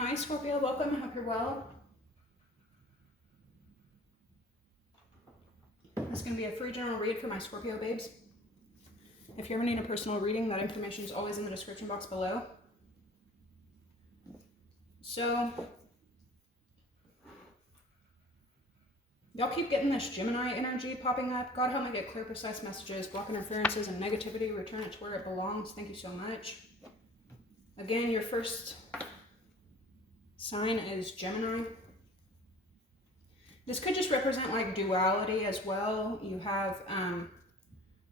Hi Scorpio, welcome. I hope you're well. This is going to be a free general read for my Scorpio babes. If you ever need a personal reading, that information is always in the description box below. So, y'all keep getting this Gemini energy popping up. God help me get clear, precise messages, block interferences and negativity, return it to where it belongs. Thank you so much. Again, your first sign is Gemini. This could just represent like duality as well. You have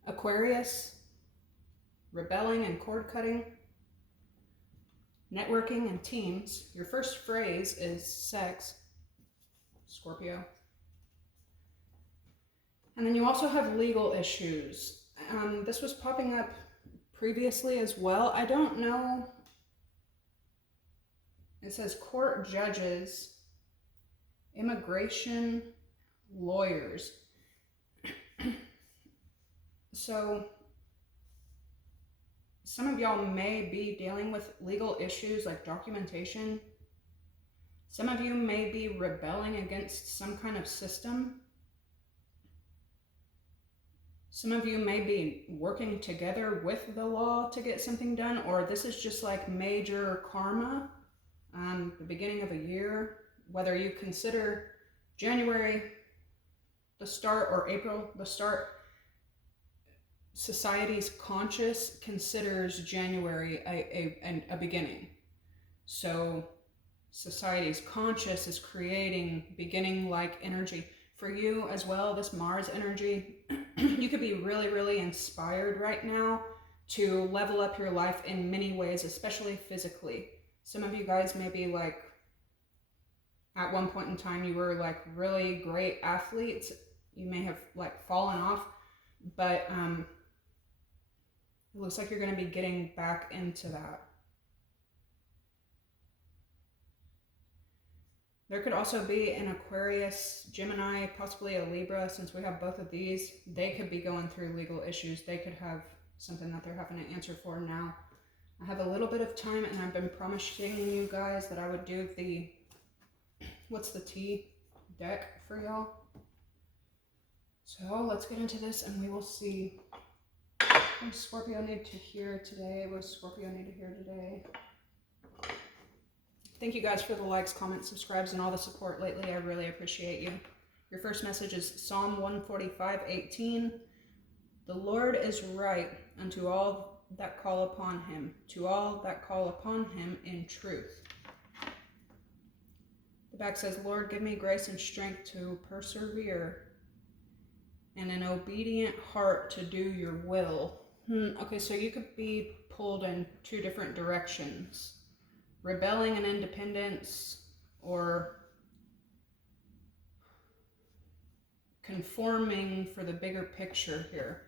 Aquarius, rebelling and cord cutting, networking and teams. Your first phrase is sex, Scorpio. And then you also have legal issues. This was popping up previously as well. I don't know. It says court judges, immigration lawyers. So some of y'all may be dealing with legal issues like documentation. Some of you may be rebelling against some kind of system. Some of you may be working together with the law to get something done, or this is just like major karma, the beginning of a year, whether you consider January the start or April the start. Society's conscious considers January a beginning. So society's conscious is creating beginning-like energy. For you as well, this Mars energy, you could be really, really inspired right now to level up your life in many ways, especially physically. Some of you guys may be like, at one point in time, you were like really great athletes. You may have like fallen off, but it looks like you're going to be getting back into that. There could also be an Aquarius, Gemini, possibly a Libra. Since we have both of these, they could be going through legal issues. They could have something that they're having to answer for now. I have a little bit of time, and I've been promising you guys that I would do the, what's the T deck for y'all. So let's get into this, and we will see what does Scorpio need to hear today. What does Scorpio need to hear today? Thank you guys for the likes, comments, subscribes, and all the support lately. I really appreciate you. Your first message is Psalm 145:18. The Lord is right unto all that call upon him, to all that call upon him in truth. The back says, Lord, give me grace and strength to persevere and an obedient heart to do your will. Okay, so you could be pulled in two different directions. Rebelling and independence, or conforming for the bigger picture here.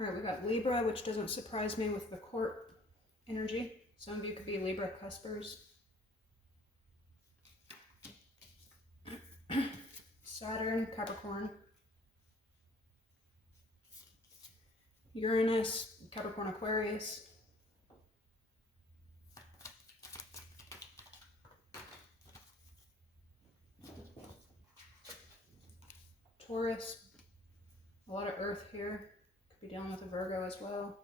All right, we got Libra, which doesn't surprise me with the court energy. Some of you could be Libra cuspers. Saturn, Capricorn. Uranus, Capricorn, Aquarius. Taurus, a lot of earth here. Could be dealing with a Virgo as well.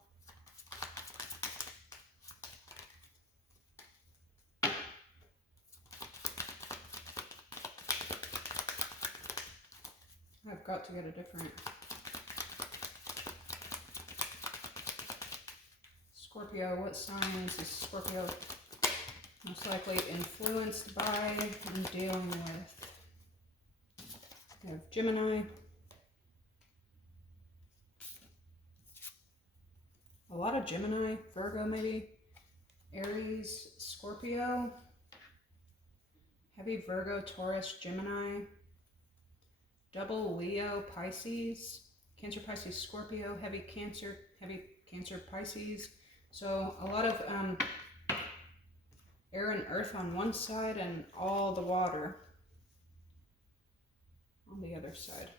I've got to get a different Scorpio. What signs is Scorpio most likely influenced by and dealing with? We have Gemini, a lot of Gemini, Virgo maybe, Aries, Scorpio, heavy Virgo, Taurus, Gemini, double Leo, Pisces, Cancer, Pisces, Scorpio, heavy Cancer, Pisces. So a lot of air and earth on one side and all the water on the other side.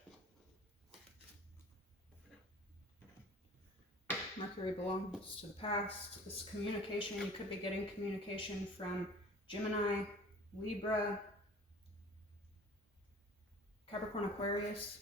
Mercury belongs to the past. This communication, you could be getting communication from Gemini, Libra, Capricorn, Aquarius.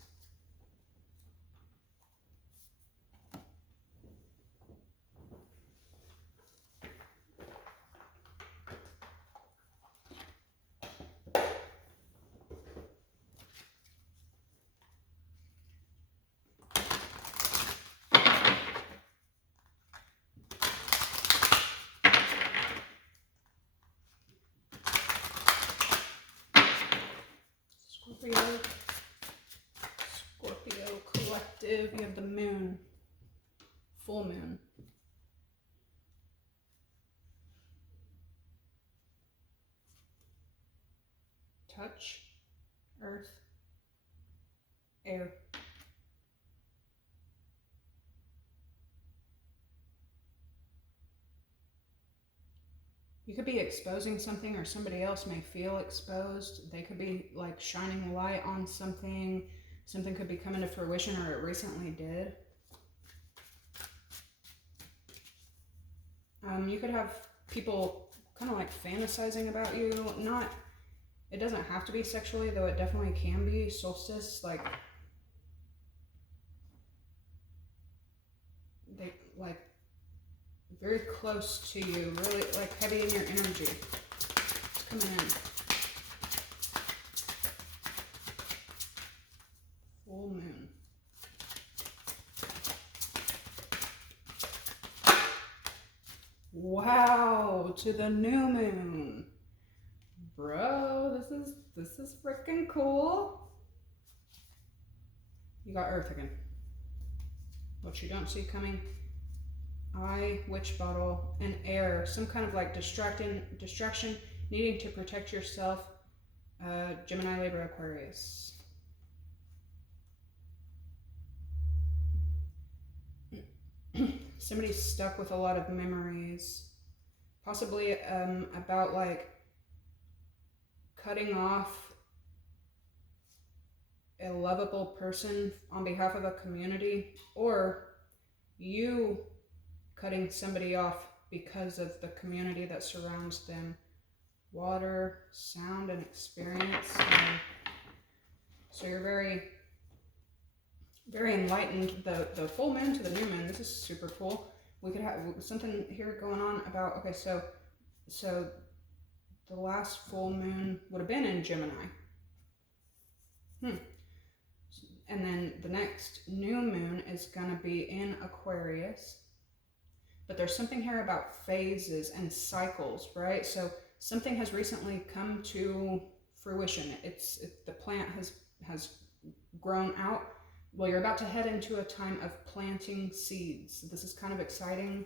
Scorpio collective, you have the moon, full moon. Touch, earth, air. You could be exposing something, or somebody else may feel exposed. They could be like shining light on something. Something could be coming to fruition, or it recently did. You could have people kind of like fantasizing about you. It doesn't have to be sexually, though it definitely can be. Solstice, like, they like very close to you, really like heavy in your energy. It's coming in. Full moon. Wow, to the new moon. Bro, this is freaking cool. You got earth again. What you don't see coming. Eye, witch bottle, and air. Some kind of like distraction, needing to protect yourself. Gemini, Libra, Aquarius. Somebody's stuck with a lot of memories. Possibly about like cutting off a lovable person on behalf of a community, or you cutting somebody off because of the community that surrounds them. Water, sound, and experience. So you're very, very enlightened. The full moon to the new moon, this is super cool. We could have something here going on about, okay, so the last full moon would have been in Gemini. And then the next new moon is going to be in Aquarius. But there's something here about phases and cycles, right? So something has recently come to fruition. The plant has grown out. Well, you're about to head into a time of planting seeds. This is kind of exciting.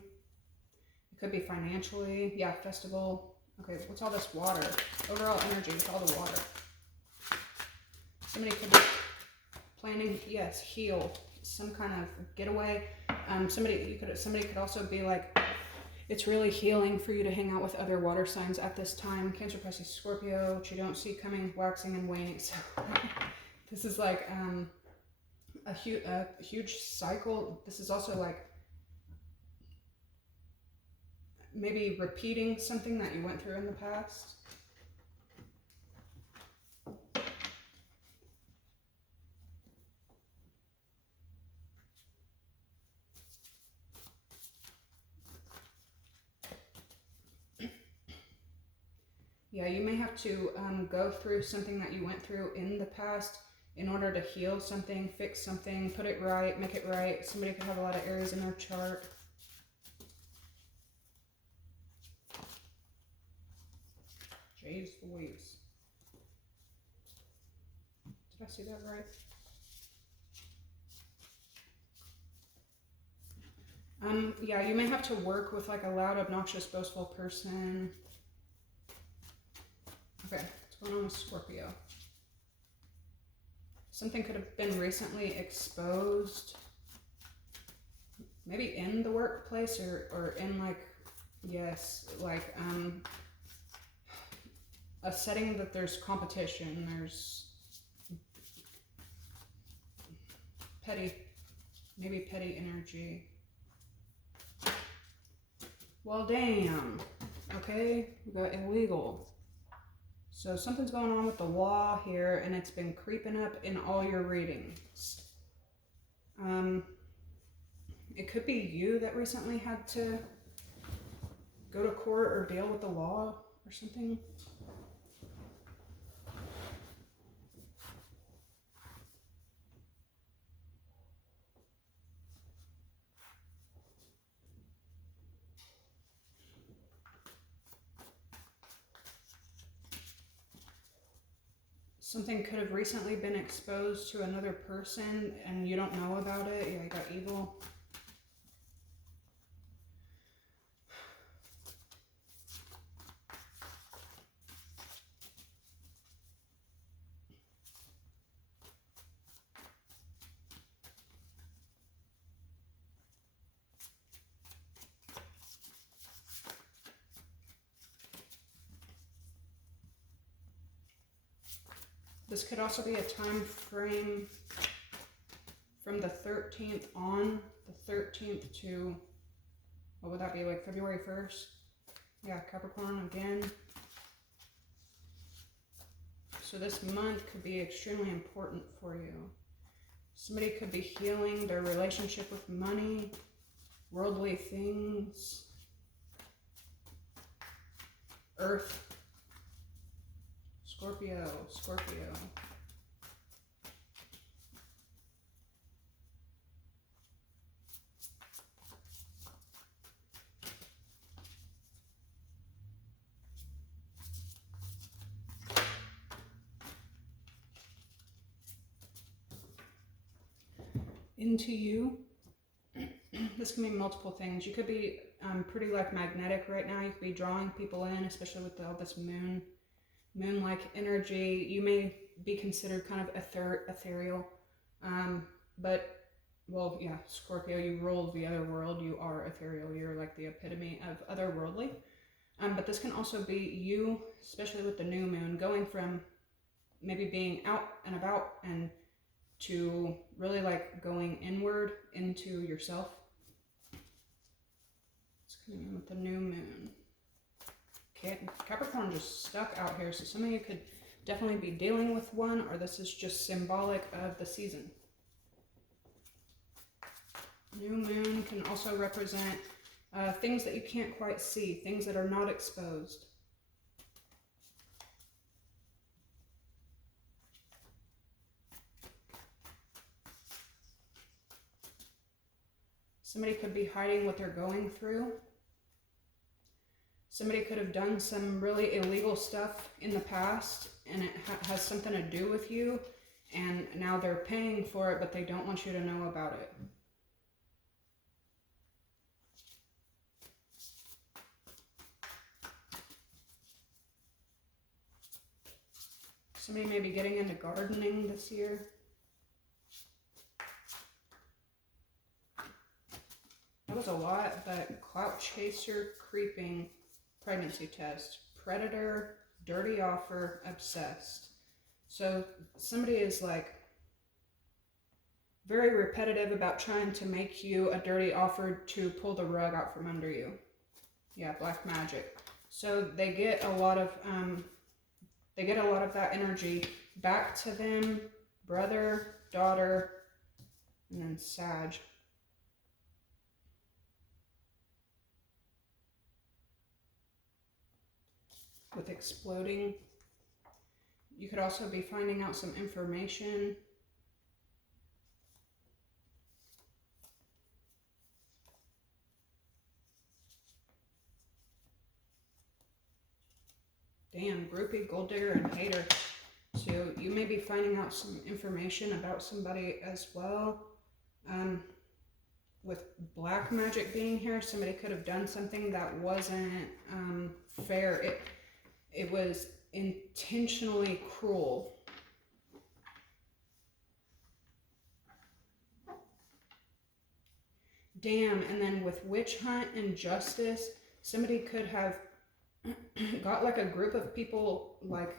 It could be financially. Yeah, festival. Okay, what's all this water? Overall energy with all the water. Somebody could be planning, yes, heal. Some kind of getaway. Somebody could also be like, it's really healing for you to hang out with other water signs at this time. Cancer, Pisces, Scorpio, which you don't see coming, waxing and waning. So this is like a huge cycle. This is also like maybe repeating something that you went through in the past. Yeah, you may have to go through something that you went through in the past in order to heal something, fix something, put it right, make it right. Somebody could have a lot of Aries in their chart. Jay's voice. Did I see that right? Yeah, you may have to work with like a loud, obnoxious, boastful person. Okay, what's going on with Scorpio? Something could have been recently exposed, maybe in the workplace or in like, yes, like a setting that there's competition, there's maybe petty energy. Well, damn. Okay, we got illegal. So something's going on with the law here, and it's been creeping up in all your readings. It could be you that recently had to go to court or deal with the law or something. Something could have recently been exposed to another person and you don't know about it. Yeah, you got evil. This could also be a time frame from the 13th on, the 13th to, what would that be, like February 1st? Yeah, Capricorn again. So this month could be extremely important for you. Somebody could be healing their relationship with money, worldly things, Earth, Scorpio. Into you. This can be multiple things. You could be pretty like magnetic right now. You could be drawing people in, especially with all this moon-like energy. You may be considered kind of ethereal. But, well, yeah, Scorpio, you rule the other world. You are ethereal. You're like the epitome of otherworldly. But this can also be you, especially with the new moon, going from maybe being out and about and to really like going inward into yourself. It's coming in with the new moon. Okay, Capricorn just stuck out here, so some of you could definitely be dealing with one, or this is just symbolic of the season. New moon can also represent things that you can't quite see, things that are not exposed. Somebody could be hiding what they're going through. Somebody could have done some really illegal stuff in the past and it has something to do with you, and now they're paying for it, but they don't want you to know about it. Somebody may be getting into gardening this year. That was a lot, but clout chaser, creeping, pregnancy test, predator, dirty offer, obsessed. So somebody is like very repetitive about trying to make you a dirty offer to pull the rug out from under you. Yeah, black magic. So they get a lot of that energy back to them, brother, daughter, and then Sag. With exploding, you could also be finding out some information Damn, groupie, gold digger, and hater. So you may be finding out some information about somebody as well. With black magic being here, somebody could have done something that wasn't fair. It was intentionally cruel. Damn, and then with witch hunt and justice, somebody could have got like a group of people like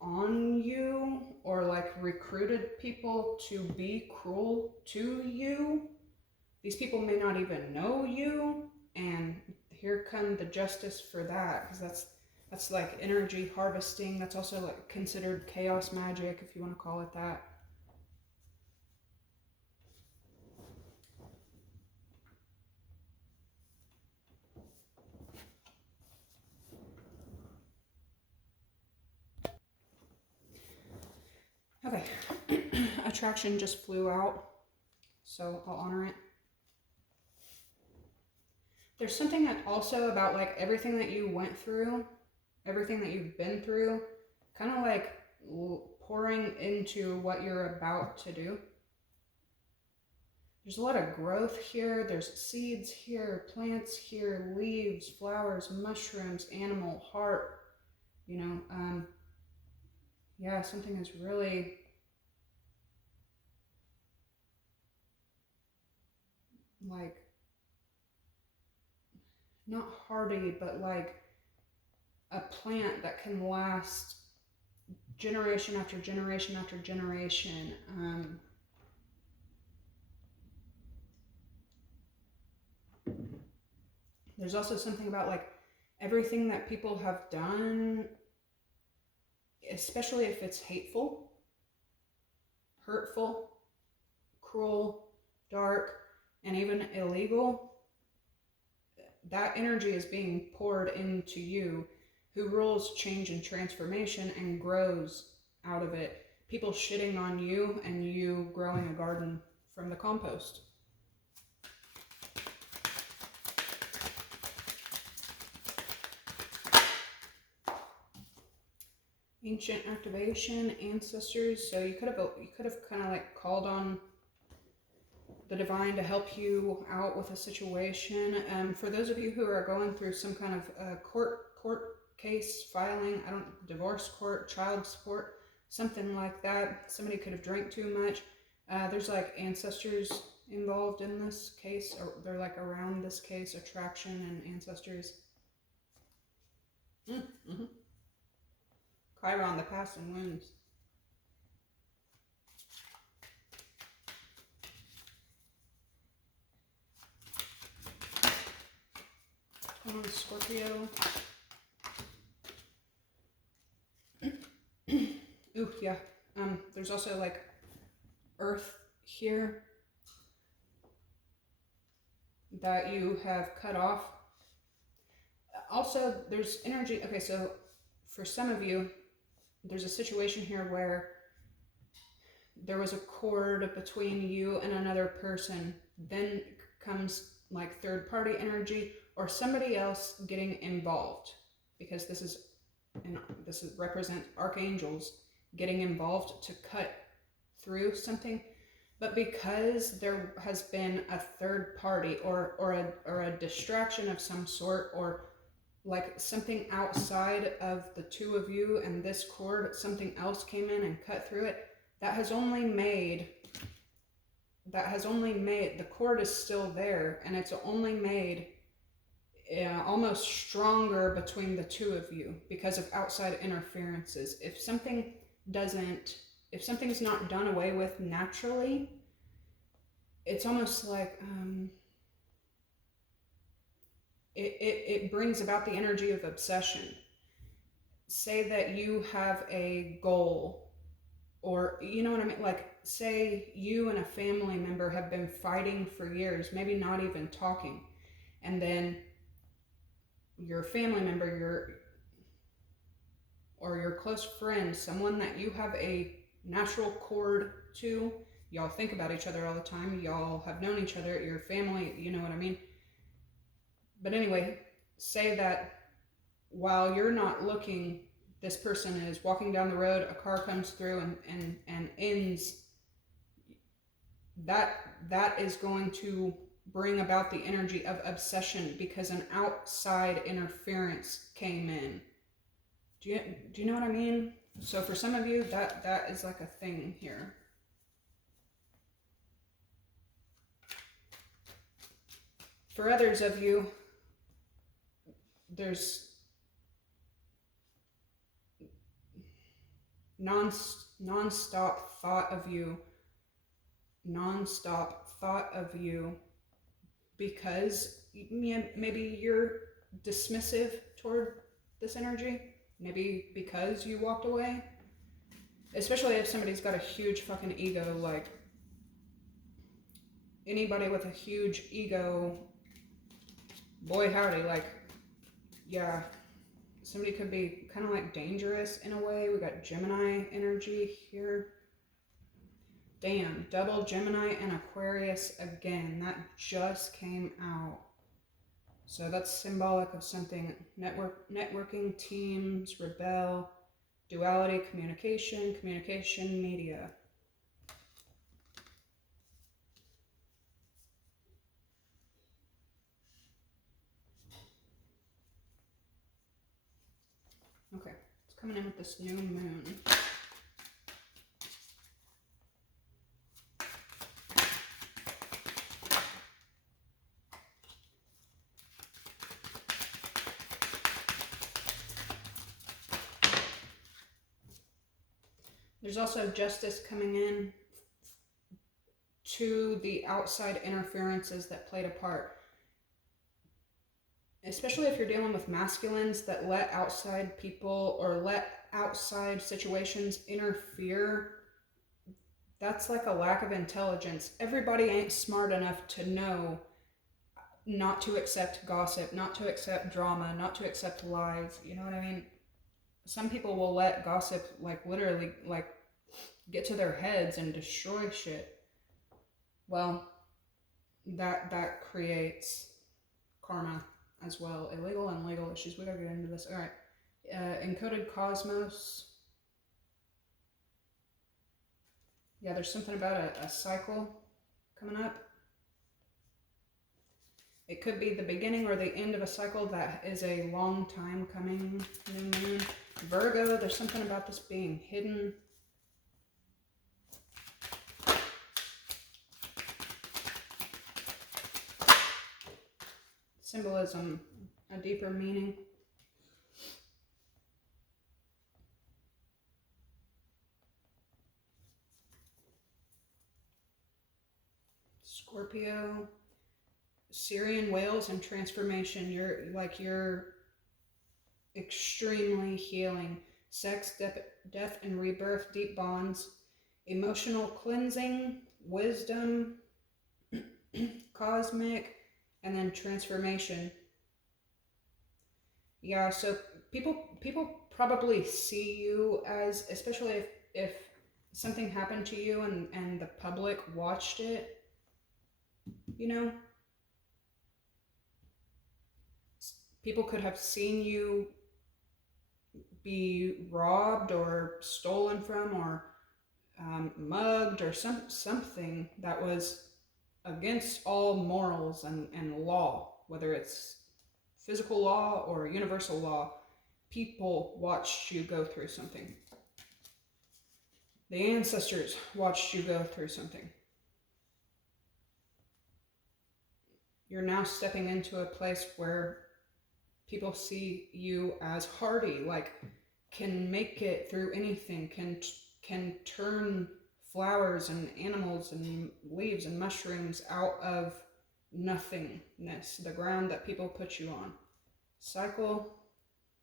on you, or like recruited people to be cruel to you. These people may not even know you, and here come the justice for that, because that's like energy harvesting. That's also like considered chaos magic, if you want to call it that. Okay, attraction just flew out, so I'll honor it. There's something that also about like everything that you went through, everything that you've been through, kind of like pouring into what you're about to do. There's a lot of growth here. There's seeds here, plants here, leaves, flowers, mushrooms, animal, heart, you know, yeah, something is really like not hardy, but like a plant that can last generation after generation after generation. There's also something about like everything that people have done, especially if it's hateful, hurtful, cruel, dark, and even illegal, that energy is being poured into you, who rules change and transformation and grows out of it. People shitting on you and you growing a garden from the compost. Ancient activation, ancestors. So you could have kind of like called on the divine to help you out with a situation. For those of you who are going through some kind of court case filing, divorce court, child support, something like that. Somebody could have drank too much. There's like ancestors involved in this case, or they're like around this case, attraction and ancestors. Chiron, the past and wounds. Come on, Scorpio. Ooh, yeah. There's also like earth here that you have cut off. Also, there's energy. Okay, so for some of you, there's a situation here where there was a cord between you and another person. Then comes like third party energy or somebody else getting involved, because this represents archangels getting involved to cut through something. But because there has been a third party or a distraction of some sort, or like something outside of the two of you and this cord, something else came in and cut through it, that has only made, the cord is still there, and it's only made almost stronger between the two of you because of outside interferences. If something's not done away with naturally, it's almost like it brings about the energy of obsession. Say that you have a goal, or you know what I mean, like say you and a family member have been fighting for years, maybe not even talking, and then your family member, your close friend, someone that you have a natural cord to, y'all think about each other all the time, y'all have known each other, your family, you know what I mean. But anyway, say that while you're not looking, this person is walking down the road, a car comes through and ends. That is going to bring about the energy of obsession because an outside interference came in. Do you know what I mean? So for some of you, that is like a thing here. For others of you, there's nonstop thought of you because maybe you're dismissive toward this energy, maybe because you walked away, especially if somebody's got a huge fucking ego. Like anybody with a huge ego, boy howdy, like, yeah, somebody could be kind of like dangerous in a way. We got Gemini energy here. Damn, double Gemini and Aquarius again. That just came out. So that's symbolic of something. Networking, teams, rebel, duality, communication, media. Okay, it's coming in with this new moon. There's also justice coming in to the outside interferences that played a part. Especially if you're dealing with masculines that let outside people or let outside situations interfere. That's like a lack of intelligence. Everybody ain't smart enough to know not to accept gossip, not to accept drama, not to accept lies. You know what I mean? Some people will let gossip like literally like get to their heads and destroy shit. Well, that creates karma as well. Illegal and legal issues. We gotta get into this. All right. Encoded cosmos. Yeah, there's something about a cycle coming up. It could be the beginning or the end of a cycle that is a long time coming. New moon. Virgo, there's something about this being hidden. Symbolism, a deeper meaning. Scorpio, Syrian whales and transformation. You're extremely healing. Sex, death and rebirth, deep bonds, emotional cleansing, wisdom, cosmic, and then transformation. Yeah, so people probably see you as, especially if something happened to you and the public watched it, you know, people could have seen you be robbed or stolen from or mugged or something that was against all morals and law, whether it's physical law or universal law. People watched you go through something. The ancestors watched you go through something. You're now stepping into a place where people see you as hardy, like can make it through anything, can turn flowers and animals and leaves and mushrooms out of nothingness, the ground that people put you on. Cycle,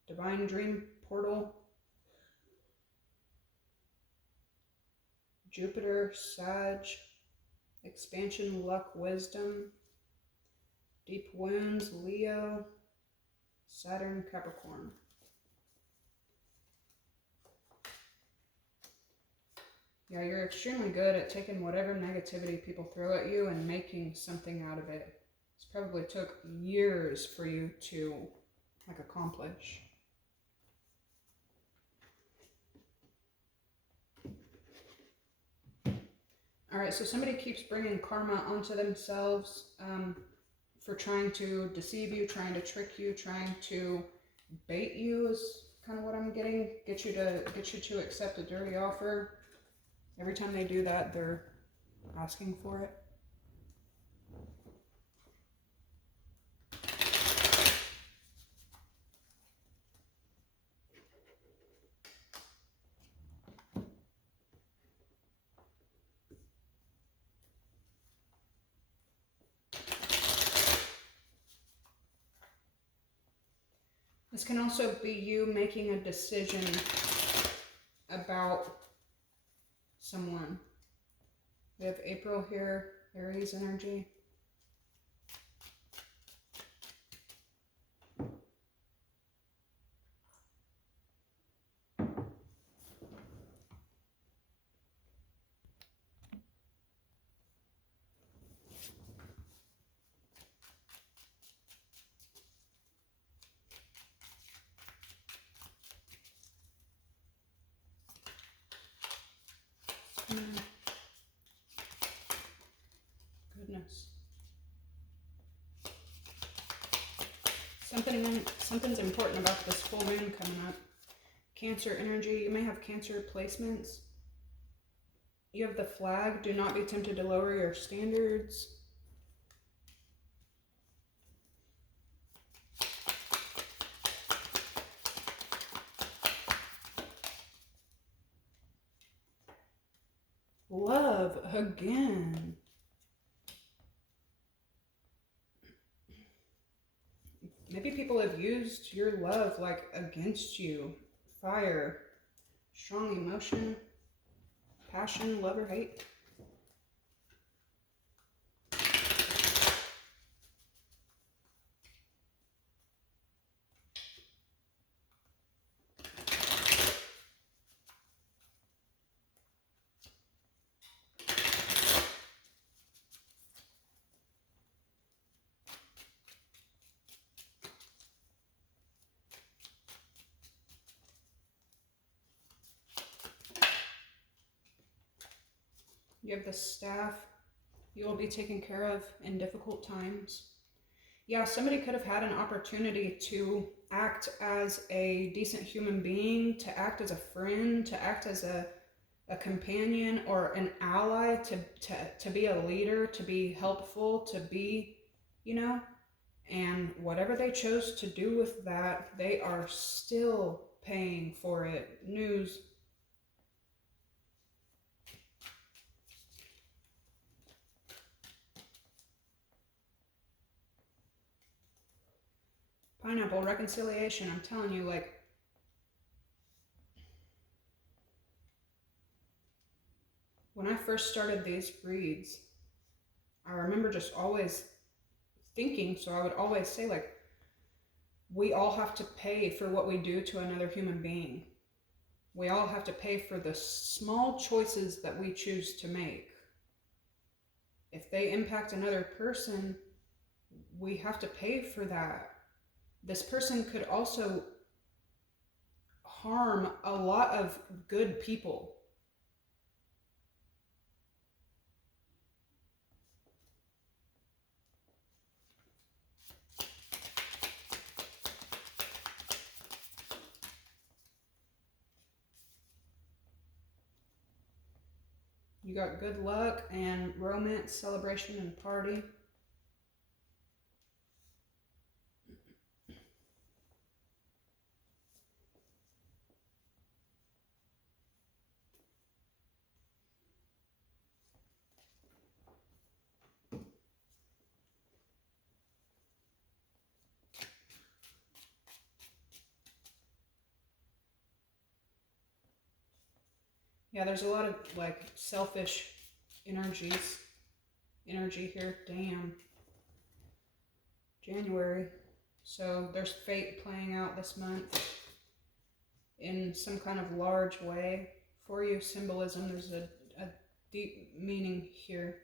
divine dream portal, Jupiter, Sag, expansion, luck, wisdom, deep wounds, Leo, Saturn, Capricorn. Yeah, you're extremely good at taking whatever negativity people throw at you and making something out of it. This probably took years for you to accomplish. All right, so somebody keeps bringing karma onto themselves for trying to deceive you, trying to trick you, trying to bait you is kind of what I'm getting. Get you to accept a dirty offer. Every time they do that, they're asking for it. This can also be you making a decision about someone. We have April here, Aries energy. Goodness. Something's important about this full moon coming up. Cancer energy. You may have Cancer placements. You have the flag. Do not be tempted to lower your standards. Love again. Maybe people have used your love like against you. Fire, strong emotion, passion, love or hate. You have the staff. You will be taken care of in difficult times. Yeah, somebody could have had an opportunity to act as a decent human being, to act as a friend, to act as a companion or an ally, to be a leader, to be helpful, to be, and whatever they chose to do with that, they are still paying for it. News. Pineapple, reconciliation. I'm telling you, like, when I first started these reads, I remember just always thinking, so I would always say, like, we all have to pay for what we do to another human being. We all have to pay for the small choices that we choose to make. If they impact another person, we have to pay for that. This person could also harm a lot of good people. You got good luck and romance, celebration, and party. Yeah, there's a lot of like selfish energy here. Damn. January. So there's fate playing out this month in some kind of large way for you. Symbolism. There's a deep meaning here.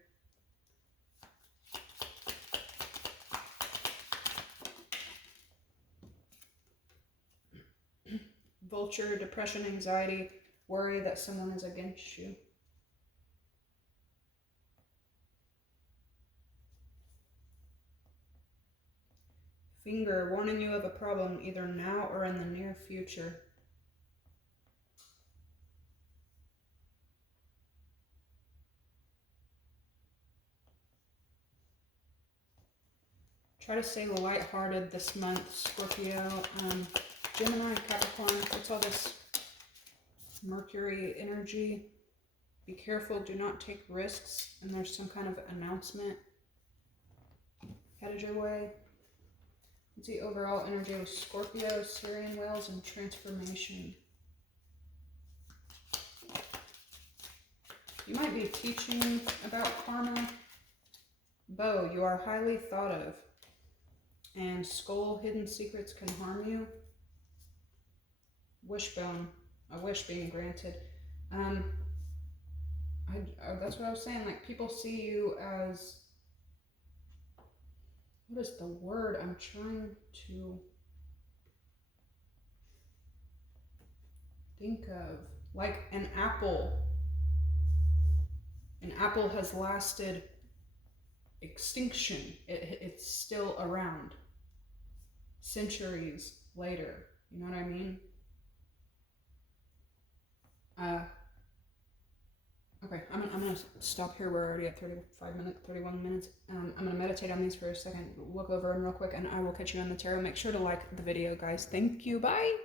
Vulture, depression, anxiety, worry that someone is against you. finger warning you of a problem either now or in the near future. Try to stay lighthearted this month, Scorpio. Gemini, Capricorn, it's all this Mercury energy. Be careful, do not take risks, and there's some kind of announcement headed your way. Let's see overall energy with Scorpio, Syrian whales, and transformation. You might be teaching about karma. Bow, you are highly thought of. And skull, hidden secrets can harm you. Wishbone, a wish being granted. That's what I was saying, like people see you as, what is the word I'm trying to think of? Like an apple. An apple has lasted extinction. It's still around. Centuries later. You know what I mean? Okay, I'm gonna stop here. We're already at 31 minutes. I'm gonna meditate on these for a second, look over them real quick, and I will catch you on the tarot. Make sure to like the video, guys. Thank you. Bye.